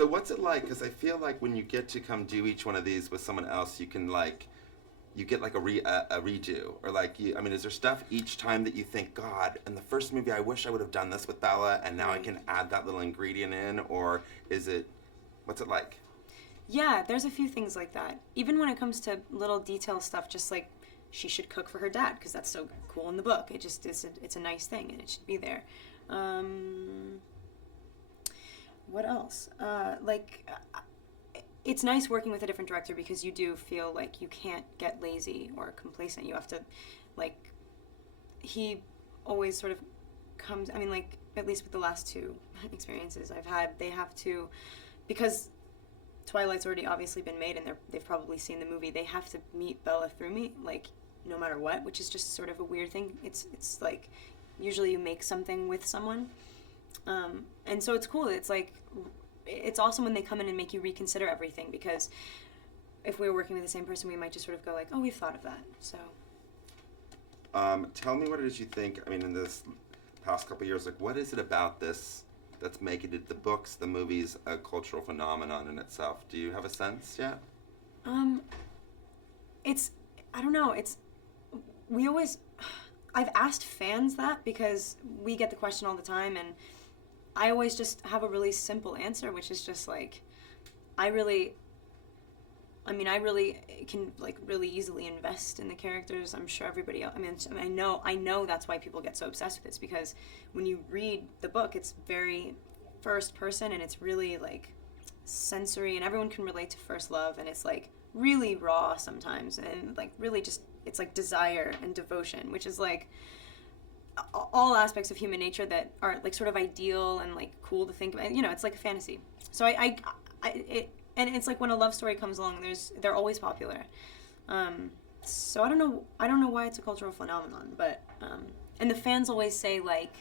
So what's it like? Because I feel like when you get to come do each one of these with someone else, you can like, you get like a redo, or like I mean, is there stuff each time that you think, God, in the first movie, I wish I would have done this with Bella, and now I can add that little ingredient in, or is it, what's it like? Yeah, there's a few things like that. Even when it comes to little detail stuff, just like she should cook for her dad because that's so cool in the book. It just it's a nice thing and it should be there. Um, what else? It's nice working with a different director because you do feel like you can't get lazy or complacent. You have to, like, he always sort of comes. I mean, like at least with the last two experiences I've had, they have to because Twilight's already obviously been made and they've probably seen the movie. They have to meet Bella through me, like no matter what, which is just sort of a weird thing. It's like usually you make something with someone, and so it's cool. It's like it's awesome when they come in and make you reconsider everything because if we were working with the same person, we might just sort of go like, oh, we've thought of that. So, Tell me what it is you think. I mean, in this past couple of years, like, what is it about this that's making it, the books, the movies, a cultural phenomenon in itself? Do you have a sense yet? it's I don't know. We always I've asked fans that because we get the question all the time, and I always just have a really simple answer, which is just like, I really can like really easily invest in the characters. I'm sure everybody else. I know that's why people get so obsessed with this because when you read the book, it's very first person and it's really like sensory, and everyone can relate to first love, and it's like really raw sometimes, and like really just it's like desire and devotion, which is like all aspects of human nature that are like sort of ideal and like cool to think about. You know, it's like a fantasy. So and it's like when a love story comes along, they're always popular. So I don't know why it's a cultural phenomenon, but and the fans always say like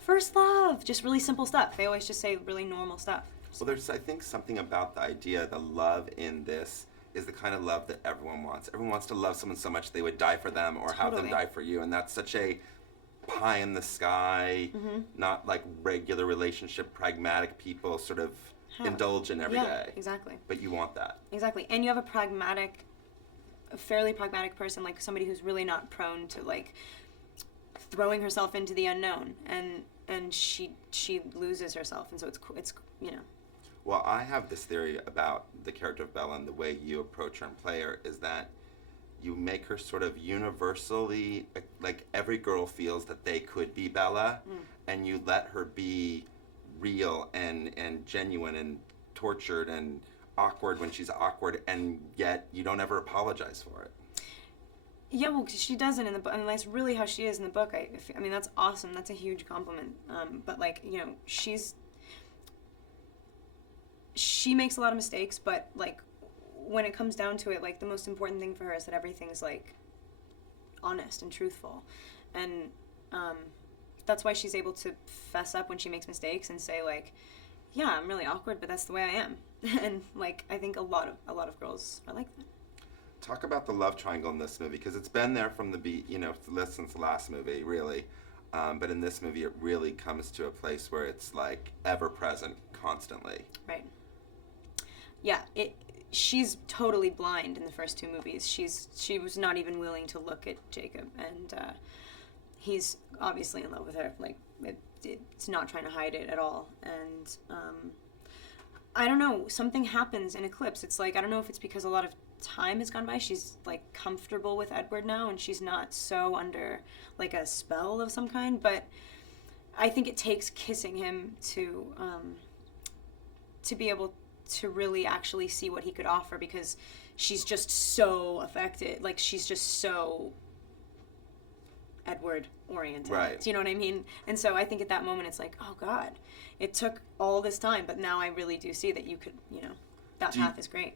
first love, just really simple stuff. They always just say really normal stuff. Well, there's, I think, something about the idea, the love in this is the kind of love that everyone wants. Everyone wants to love someone so much they would die for them or have them die for you, and that's such a pie in the sky, not like regular relationship, pragmatic people sort of indulge in every day. Exactly. But you want that. Exactly. And you have a fairly pragmatic person, like somebody who's really not prone to like throwing herself into the unknown, and she loses herself, and so it's you know. Well, I have this theory about the character of Bella and the way you approach her and play her is that you make her sort of universally, like every girl feels that they could be Bella, and you let her be real and genuine and tortured and awkward when she's awkward, and yet you don't ever apologize for it. Yeah, well, she doesn't in the book, and that's really how she is in the book. I mean, that's awesome. That's a huge compliment. But like, you know, she makes a lot of mistakes, but like, when it comes down to it, like the most important thing for her is that everything's like honest and truthful, and that's why she's able to fess up when she makes mistakes and say like, yeah, I'm really awkward, but that's the way I am. And like, I think a lot of girls are like that. Talk about the love triangle in this movie, because it's been there from since the last movie, really. But in this movie, it really comes to a place where it's like ever present, constantly. Right. Yeah. She's totally blind in the first two movies. She was not even willing to look at Jacob, and he's obviously in love with her. Like it's not trying to hide it at all. And I don't know. Something happens in Eclipse. It's like I don't know if it's because a lot of time has gone by. She's like comfortable with Edward now, and she's not so under like a spell of some kind. But I think it takes kissing him to be able to really actually see what he could offer, because she's just so affected. Like she's just so Edward oriented. Right. Do you know what I mean? And so I think at that moment it's like, oh God, it took all this time, but now I really do see that you could, that path is great.